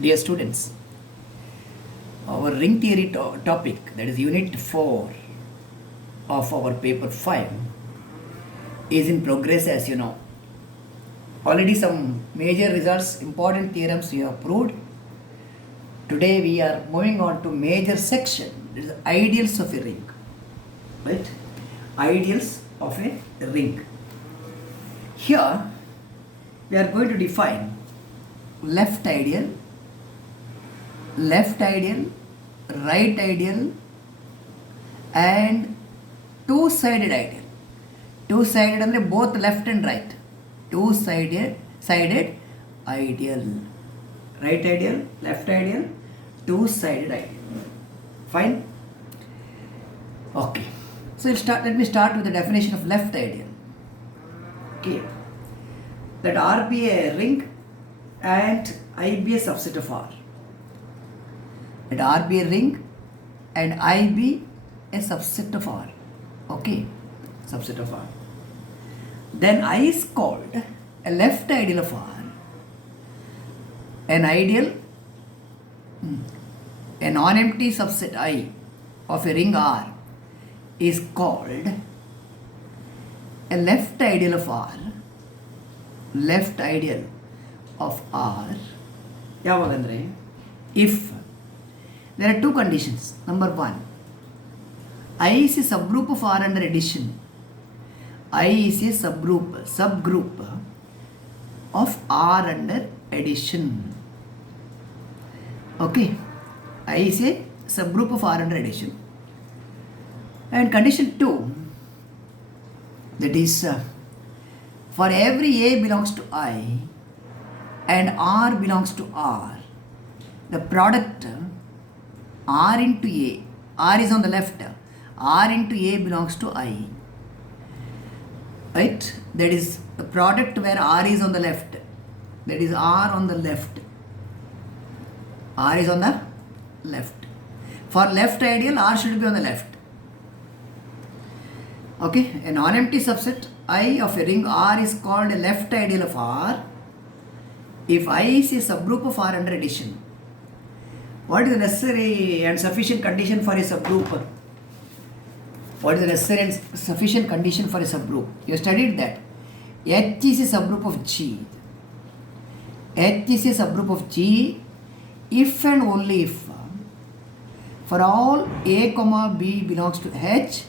Dear students, our ring theory topic, that is unit 4 of our paper 5, is in progress, as you know. Already some major results, important theorems we have proved. Today we are moving on to major section, that is ideals of a ring. Right? Ideals of a ring. Here we are going to define left ideal, right ideal, and two-sided ideal. Two-sided ಅಂದ್ರೆ both left and right. Two-sided ideal. Right ideal, left ideal, two-sided ideal. Fine? Okay. So let me start with the definition of left ideal. Okay. Let R be a ring and I be a subset of R. Let R be a ring and I be a subset of R. Okay, subset of R. Then I is called a left ideal of R. An ideal, a non-empty subset I of a ring R is called a left ideal of R. Left ideal of R. ಯಾವಾಗಂದ್ರೆ if there are two conditions. Number one, I is a subgroup of R under addition. I is a subgroup of R under addition. Okay, I is a subgroup of R under addition. And condition 2, that is for every A belongs to I and R belongs to R, the product R into A, R is on the left, R into A belongs to I. Right? That is the product where R is on the left. That is R on the left. R is on the left. For left ideal, R should be on the left. Okay? A non-empty subset I of a ring R is called a left ideal of R if I is a subgroup of R under addition. What is the necessary and sufficient condition for a subgroup? What is the necessary and sufficient condition for a subgroup? You studied that. H is a subgroup of G. H is a subgroup of G if and only if for all A, B belongs to H,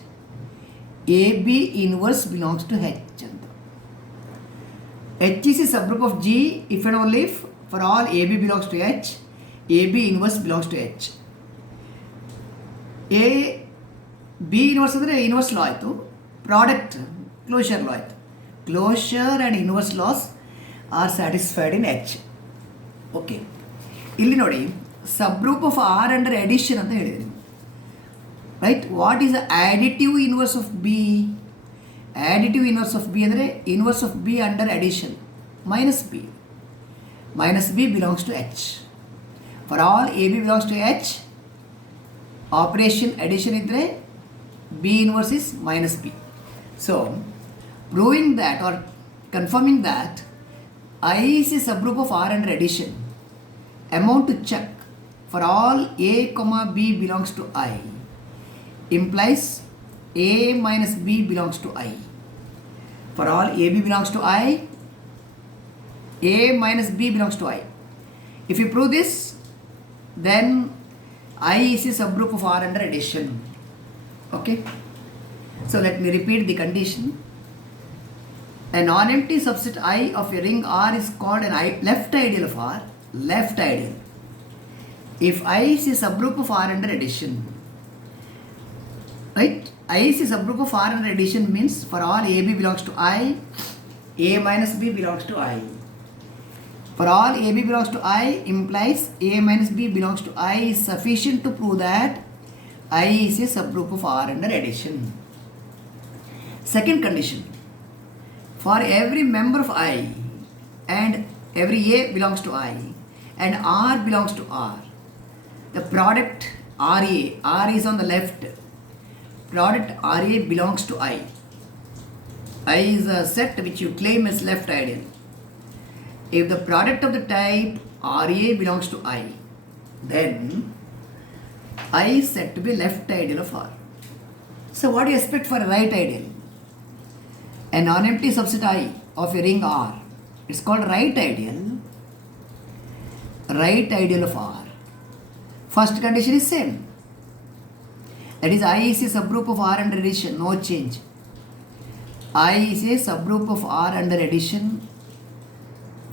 AB inverse belongs to H. H is a subgroup of G if and only if for all AB belongs to H, AB inverse belongs to H. A B inverse ಅಂದರೆ inverse law ಆಯಿತು, product closure law ಆಯಿತು. Closure and inverse laws are satisfied in H. Okay, ಇಲ್ಲಿ ನೋಡಿ subgroup of R under addition ಅಂತ ಹೇಳಿದ್ದೀನಿ. Right? What is the additive inverse of B? Additive inverse of B ಅಂದರೆ inverse of B under addition minus B. Minus B belongs to H. For all A B belongs to H, operation addition ಇದ್ದರೆ B inverse is minus B. So, proving that or confirming that I is a subgroup of R under addition, amount to check for all A, B belongs to I implies A minus B belongs to I. For all AB belongs to I, A minus B belongs to I. If you prove this, then I is a subgroup of R under addition. Okay, so let me repeat the condition. A non-empty subset I of a ring R is called an left ideal of R. Left ideal if I is a subgroup of R under addition. Right? I is a subgroup of R under addition means for all AB belongs to I, A minus B belongs to I. For all AB belongs to I implies A minus B belongs to I is sufficient to prove that I is a subgroup of R under addition. Second condition, for every member of I and every A belongs to I and R belongs to R, the product RA, R is on the left, product RA belongs to I. I is a set which you claim as left ideal. if the product of the type RA belongs to I, then I is said to be left ideal of R. So what do you expect for a right ideal? A non-empty subset I of a ring R, it's called right ideal of R. First condition is same. That is, I is a subgroup of R under addition, no change. I is a subgroup of R under addition.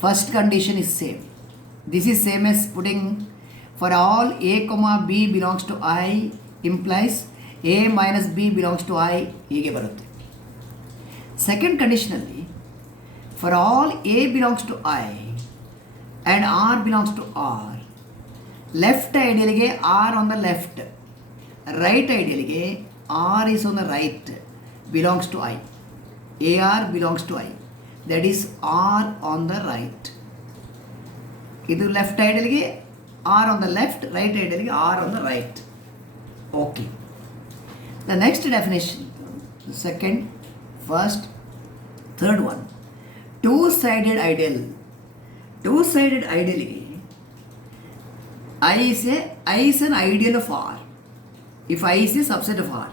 First condition is same. This is same as putting for all A comma B belongs to I implies A minus B belongs to I ಹೀಗೆ ಬರುತ್ತೆ. Second conditionally, for all A belongs to I and R belongs to R, left ideal ಗೆ R on the left, right ideal ಗೆ R is on the right belongs to I. AR belongs to I. That is R on the right. ಇದು left ideal ಗೆ R on the left, right ideal ಗೆ R on the right. Okay. The next definition, the second, first, third one. Two-sided ideal. Two-sided ideal ಗೆ I is an ideal of R. If I is a subset of R,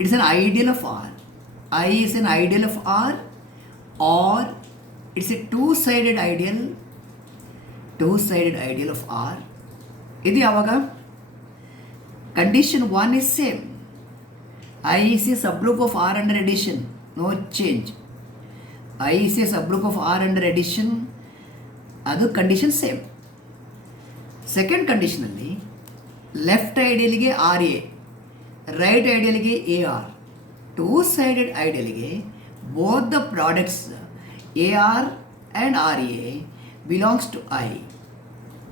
it is an ideal of R. I is an ideal of R, or it's a two-sided ideal of R. ಇದು ಯಾವಾಗ? Condition 1 is same. I is a subgroup of R under addition, no change. I is a subgroup of R under addition, ಅದು condition same. Second conditionally, left ideal ಗೆ RA, right ideal ಗೆ AR. Two-sided ideal ಗೆ both the products AR and RA belongs to I.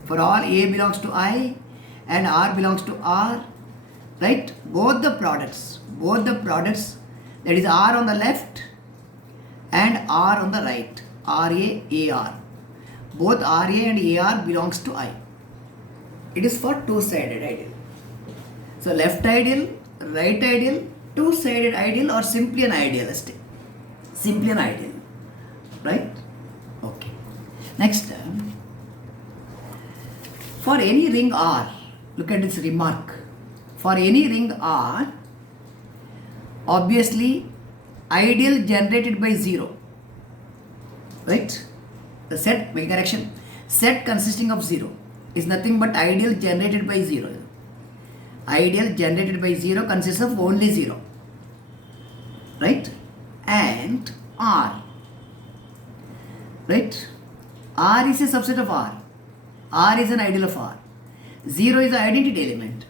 For all A belongs to I and R belongs to R, right? Both the products, that is R on the left and R on the right, RA, AR. Both RA and AR belongs to I. It is for two-sided ideal. So left ideal, right ideal, two-sided ideal, or simply an idealistic. Simply an ideal. Right? Okay. Next, for any ring R, look at this remark. For any ring R, obviously ideal generated by 0. Right? The set, make correction. Set consisting of 0 is nothing but ideal generated by 0. Ideal generated by 0 consists of only 0. Right? And R. Right? R is a subset of R. R is an ideal of R. 0 is the identity element.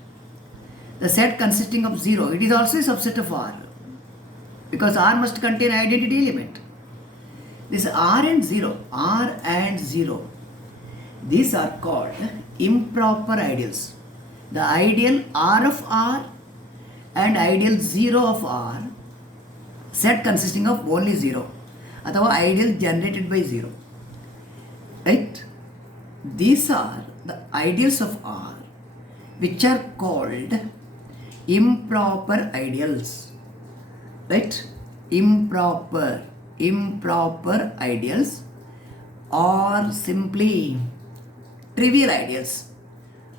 The set consisting of 0, it is also a subset of R. Because R must contain identity element. This R and 0, these are called improper ideals. The ideal R of R and ideal 0 of R, set consisting of only 0, ಅಥವಾ ideal generated by 0. Right? These are the ideals of R which are called improper ideals. Right? Improper ideals, or simply trivial ideals,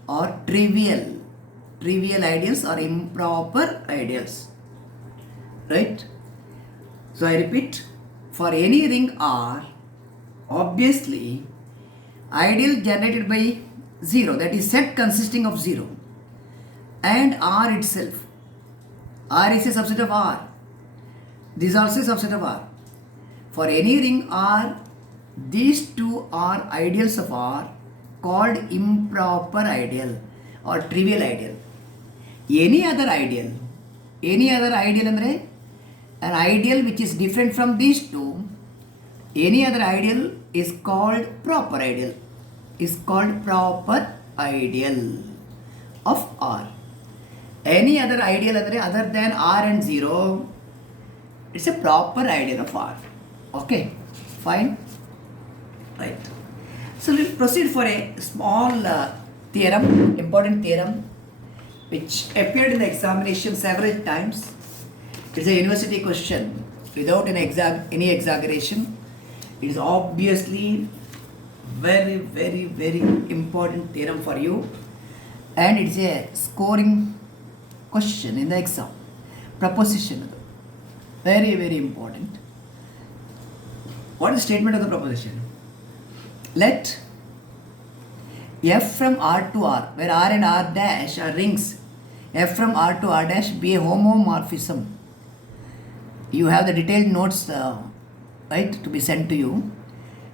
or trivial ideals, or improper ideals. Right? So I repeat, for any ring R, obviously ideal generated by 0, that is set consisting of 0, and R itself. R is a subset of R. This is also a subset of R. For any ring R, these two are ideals of R called improper ideal or trivial ideal. Any other ideal ಅಂದರೆ an ideal which is different from these two, any other ideal is called proper ideal. Of R. Any other ideal other than R and 0, it's a proper ideal of R. Okay, fine. Right. So we'll proceed for a small theorem, important theorem, which appeared in the examination several times. It's a university question without any exaggeration. It is obviously very, very, very important theorem for you, and it's a scoring question in the exam. Proposition. Very, very important. What is the statement of the proposition? Let F from R to R, where R and R dash are rings, F from R to R dash be a homomorphism. You have the detailed notes, right, to be sent to you.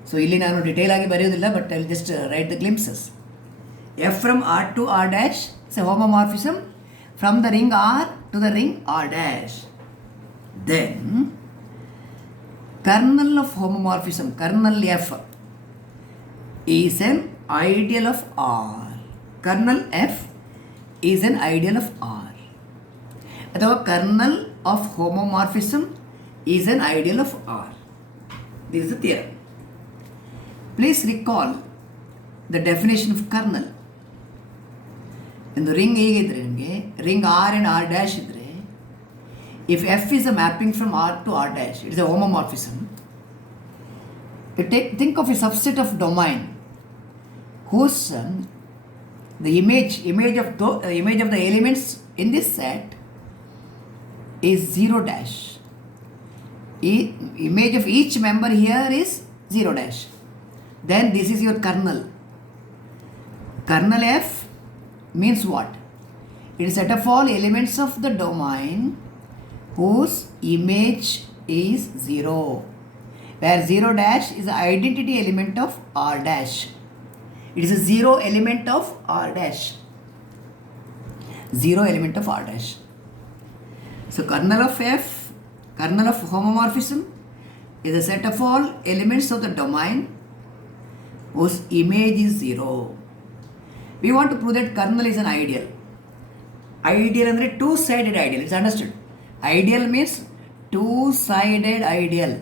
So ಇಲ್ಲಿ ನಾನು detail ಆಗಿ ಬರೆಯೋದಿಲ್ಲ, but I will just write the glimpses. F from R to R dash is a homomorphism from the ring R to the ring R dash. Then kernel of homomorphism, kernel F, is an ideal of R. Kernel F is an ideal of R. ಅಥವಾ kernel of homomorphism is an ideal of R. This is the theorem. Please recall the definition of kernel. ಒಂದು ring ಹೇಗಿದ್ರೆ ನಿಮಗೆ ring R and R dash ಇದ್ದರೆ, if F is a mapping from R to R dash, it is a homomorphism. Think of a subset of domain whose the image of the elements in this set is 0 dash. Image of each member here is 0 dash. Then this is your kernel. Kernel F means what? It is set of all elements of the domain whose image is 0, where 0 dash is the identity element of R dash. It is a 0 element of R dash. 0 element of R dash. So kernel of F, kernel of homomorphism, is a set of all elements of the domain whose image is 0. We want to prove that kernel is an ideal. Ideal ಅಂದರೆ two-sided ideal. It's understood. Ideal means two-sided ideal.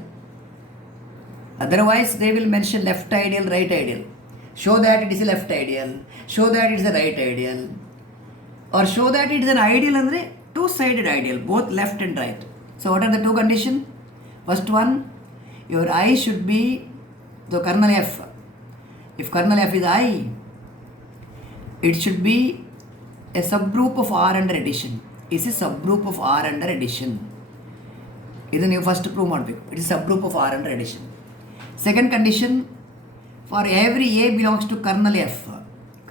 Otherwise, they will mention left ideal, right ideal. Show that it is a left ideal. Show that it is a right ideal. Or show that it is an ideal ಅಂದರೆ two-sided ideal, both left and right. So what are the two conditions? First one, your I should be the kernel F. If kernel F is I, it should be a subgroup of R under addition. It's a subgroup of R under addition. This you first prove ಮಾಡಬೇಕು. It is a subgroup of R under addition. Second condition, for every A belongs to kernel F.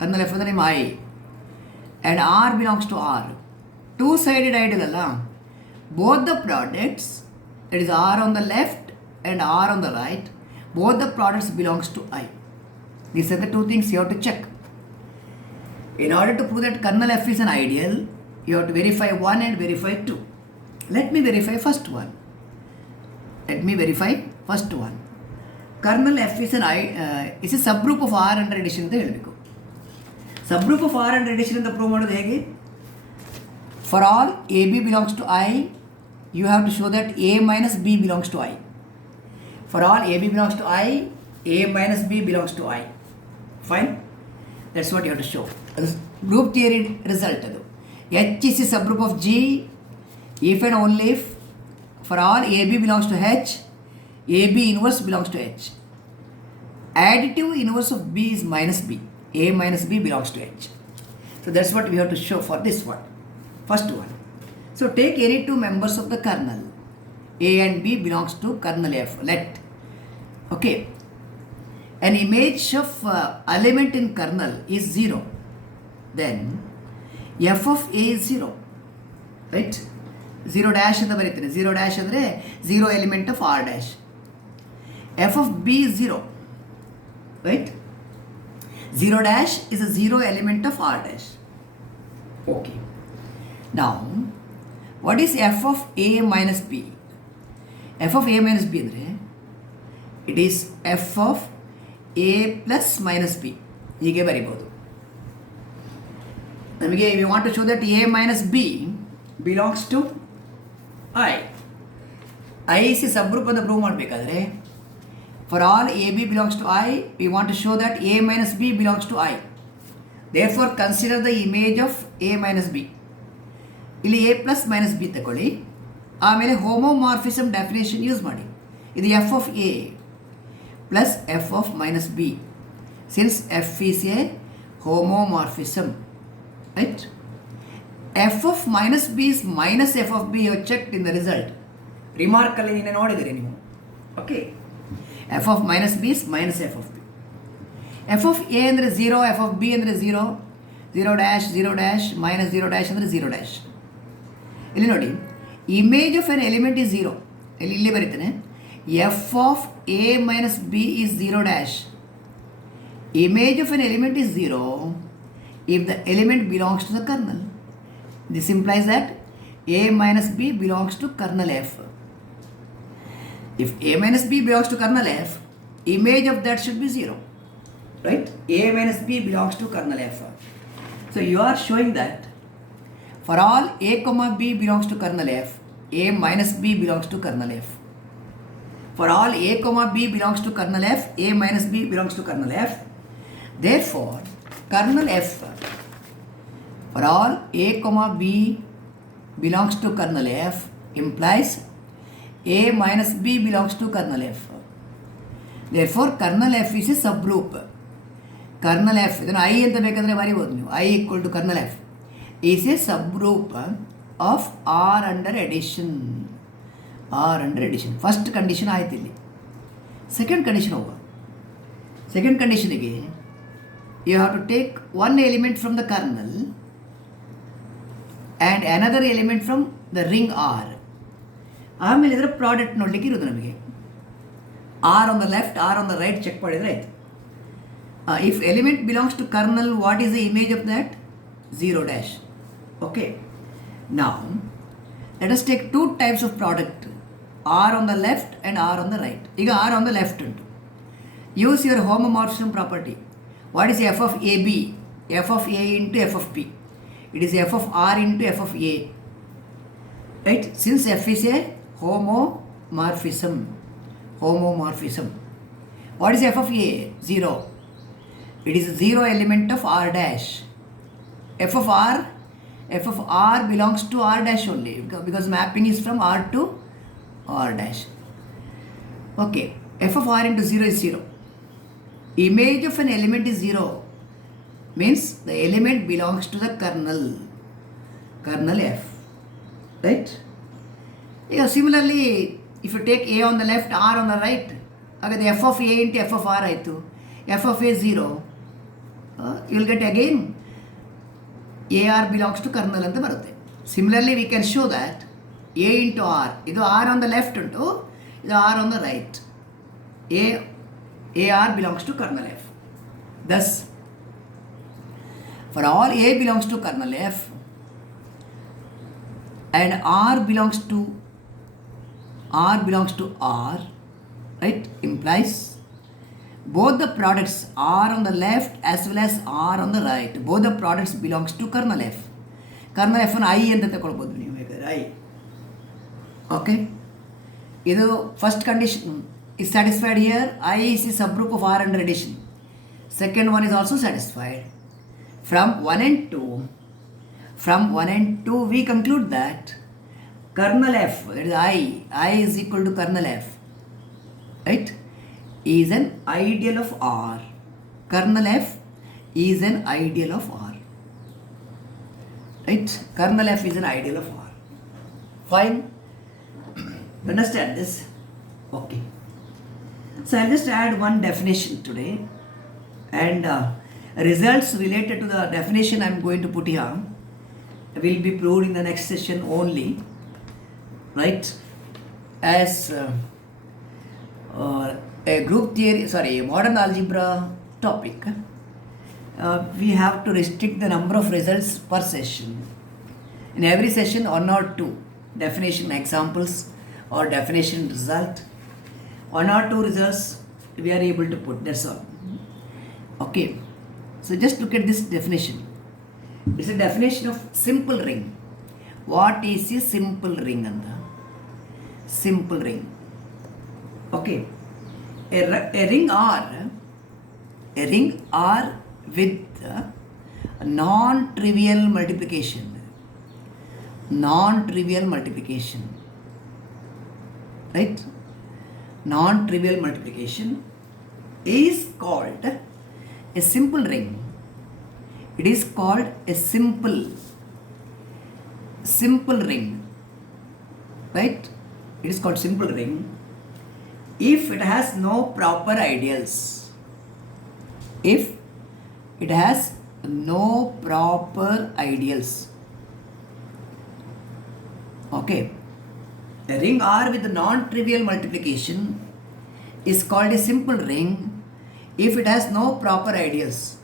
Kernel F ಅಂದರೆ I. And R belongs to R. Two-sided ideal ಅಲ್ಲ. Both the products, that is R on the left and R on the right, both the products belongs to I. These are the two things you have to check. In order to prove that kernel F is an ideal, you have to verify 1 and verify 2. Let me verify first one. Kernel F is is a subgroup of R under addition ಅಂತ ಹೇಳಬೇಕು. Subgroup of R under addition ಅಂತ prove ಮಾಡೋದು ಹೇಗೆ? For all AB belongs to I, you have to show that A minus B belongs to I. For all AB belongs to I, A minus B belongs to I. Fine? That's what you have to show. Group theory result. H is a subgroup of G if and only if for all AB belongs to H, AB inverse belongs to H. Additive inverse of B is minus B. A minus B belongs to H. So that's what we have to show for this one. First one. So take any two members of the kernel. A and B belongs to kernel F. Let. Okay. An image of element in kernel is 0. Then F of A is 0. Right? 0 dash ಅಂತ ಬರೀತೀನಿ. 0 dash ಅಂದರೆ 0 element of R dash. F of B is 0. Right? 0 dash is a 0 element of R dash. Okay. Now, what is F of A minus B? F of A minus B ಅಂದರೆ it is F of A plus minus B. ಹೀಗೆ ಬರಿಬೋದು. ನಮಗೆ we want to show that A minus B belongs to I. I is a subgroup ಅಂತ prove ಮಾಡಬೇಕಾದ್ರೆ for all AB belongs to I, we want to show that A minus B belongs to I. Therefore, consider the image of A minus B. ಇಲ್ಲಿ A plus minus B ತಗೊಳ್ಳಿ. ಆಮೇಲೆ homomorphism definition use ಮಾಡಿ. ಇದು F of A plus F of minus B. since F is a homomorphism, right? F of minus B is minus F of B. You have checked in the result. Remarkably, in an order anymore. Okay. F of minus B is minus F of B. F of A and 0, F of B and 0, 0 dash, 0 dash, minus 0 dash and 0 dash. ಇಲ್ಲಿ ನೋಡಿ, image of an element is 0. ಇಲ್ಲಿ ಬರೀತಾನೆ f of a minus b is 0 dash. Image of an element is 0 if the element belongs to the kernel. This implies that a minus b belongs to kernel f. If a minus b belongs to kernel f, image of that should be 0. Right? A minus b belongs to kernel f. So you are showing that for all a comma b belongs to kernel f, a minus b belongs to kernel f. For all a comma b belongs to kernel f, a minus b belongs to kernel f. Therefore, kernel f for all a comma b belongs to kernel f implies a minus b belongs to kernel f. Therefore, kernel f is a subgroup. Kernel f, ಇದನ್ನು I ಅಂತ ಬೇಕಂದ್ರೆ ಬರೀಬಹುದು ನೀವು. I equal to kernel f is a subgroup of R under addition. R under addition. First condition ಆಯ್ತು ಇಲ್ಲಿ. Second condition over. Second condition ಗೆ you have to take one element from the kernel and another element from the ring R. ಆಮೇಲೆ ಇದರ product ನೋಡಲಿಕ್ಕೆ ಇರೋದು ನಮಗೆ. R on the left, R on the right check ಮಾಡಿದರೆ ಆಯ್ತು. If element belongs to kernel, what is the image of that? 0 dash. Okay. Now, let us take two types of product. R on the left and R on the right. ಈಗ R on the left ಉಂಟು. Use your homomorphism property. What is f of AB? F of A into F of B. It is f of R into F of A. Right? Since f is a homomorphism. Homomorphism. What is f of A? 0. It is a 0 element of R dash. F of R belongs to R dash only because mapping is from R to R dash. Okay, f of R into 0 is 0. Image of an element is 0. Means the element belongs to the kernel F. Right? Yeah, similarly, if you take A on the left, R on the right, the f of A into f of R ಆಯಿತು. F of A 0. You will get again AR belongs to kernel ಅಂತ ಬರುತ್ತೆ. Similarly, we can show that A into R, ಇದು R on the left ಉಂಟು, ಇದು R on the right. AR belongs to kernel F. Thus, for all A belongs to kernel F and R belongs to R, right, implies both the products R on the left as well as R on the right, both the products belongs to kernel F. Kernel F ಅನ್ನು I ಅಂತ ತಗೊಳ್ಬೋದು ನೀವು ಬೇಕಾದ್ರೆ I. Okay. ಇದು first condition is satisfied here. I is a subgroup of R under addition. Second one is also satisfied. From 1 and 2 we conclude that kernel F, that is I is equal to kernel F, right, is an ideal of R. Kernel F is an ideal of R. Right? Kernel F is an ideal of R. Fine? Understand this? Okay. So I'll just add one definition today, and results related to the definition I'm going to put here will be proved in the next session only. Right? As a group theory, a modern algebra topic, we have to restrict the number of results per session. In every session, 1 or 2 definition examples or definition result, 1 or 2 results we are able to put. That's all. Okay. So just look at this definition. It's a definition of simple ring. What is a simple ring? Simple ring. Okay. A ring R with non-trivial multiplication. Right? Non-trivial multiplication is called A simple ring. It is called a simple ring, right? It is called simple ring if it has no proper ideals. If it has no proper ideals. Okay. A ring R with non-trivial multiplication is called a simple ring if it has no proper ideals.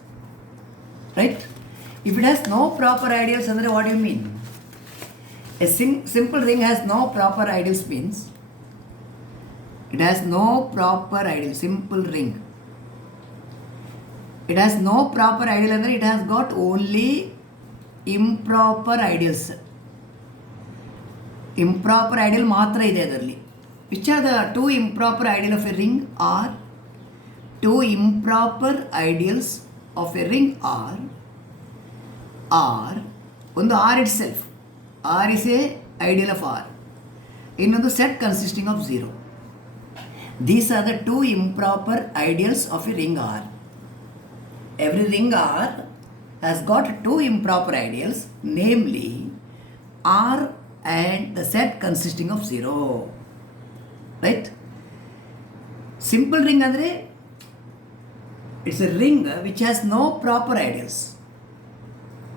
Right? If it has no proper ideals, Andre, what do you mean? A simple ring has no proper ideals means it has no proper ideal. Simple ring. It has no proper ideal, and it has got only improper ideals. Improper ideal matra ide adaralli. Which are the two improper ideal of a ring are? Two improper ideals of a ring are ಒಂದು R itself. R is a ideal of R. ಇನ್ನೊಂದು set consisting of 0. These are the two improper ideals of a ring R. Every ring R has got two improper ideals, namely R and the set consisting of 0. Right? Simple ring andre it's a ring which has no proper ideals.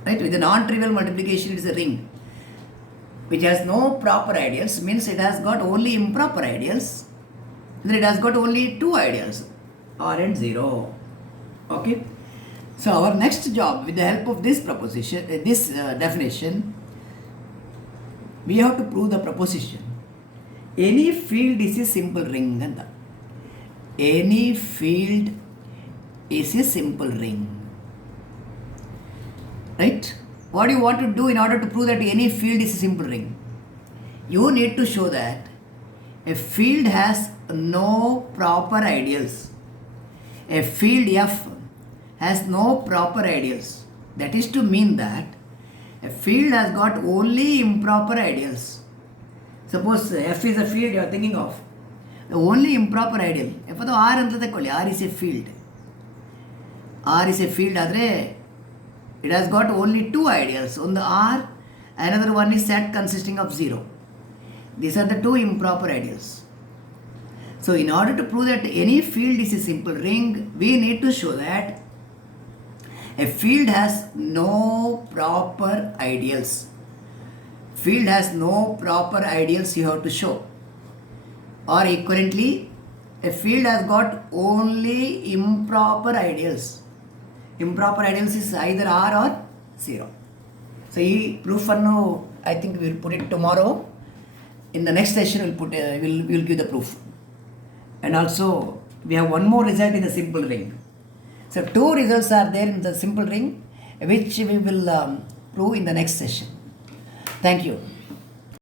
Right? With a non-trivial multiplication, it is a ring which has no proper ideals, means it has got only improper ideals. Then it has got only two ideals, R and 0. Okay. So our next job, with the help of this proposition, this definition, we have to prove the proposition. Any field is a simple ring. Any field is a simple ring. Right? What do you want to do in order to prove that any field is a simple ring? You need to show that a field has no proper ideals. A field F has no proper ideals. That is to mean that a field has got only improper ideals. Suppose F is a field you are thinking of. The only improper ideal. If R anta tekolli, R is a field. R is a field adre it has got only two ideals. On the R, another one is set consisting of 0. These are the two improper ideals. So in order to prove that any field is a simple ring, we need to show that a field has no proper ideals. Field has no proper ideals, you have to show. Or equivalently, a field has got only improper ideals. Improper ideals is either R or 0. So, this proof I think we will put it tomorrow. In the next session, we will give the proof. And also, we have one more result in the simple ring. So, two results are there in the simple ring, which we will prove in the next session. Thank you.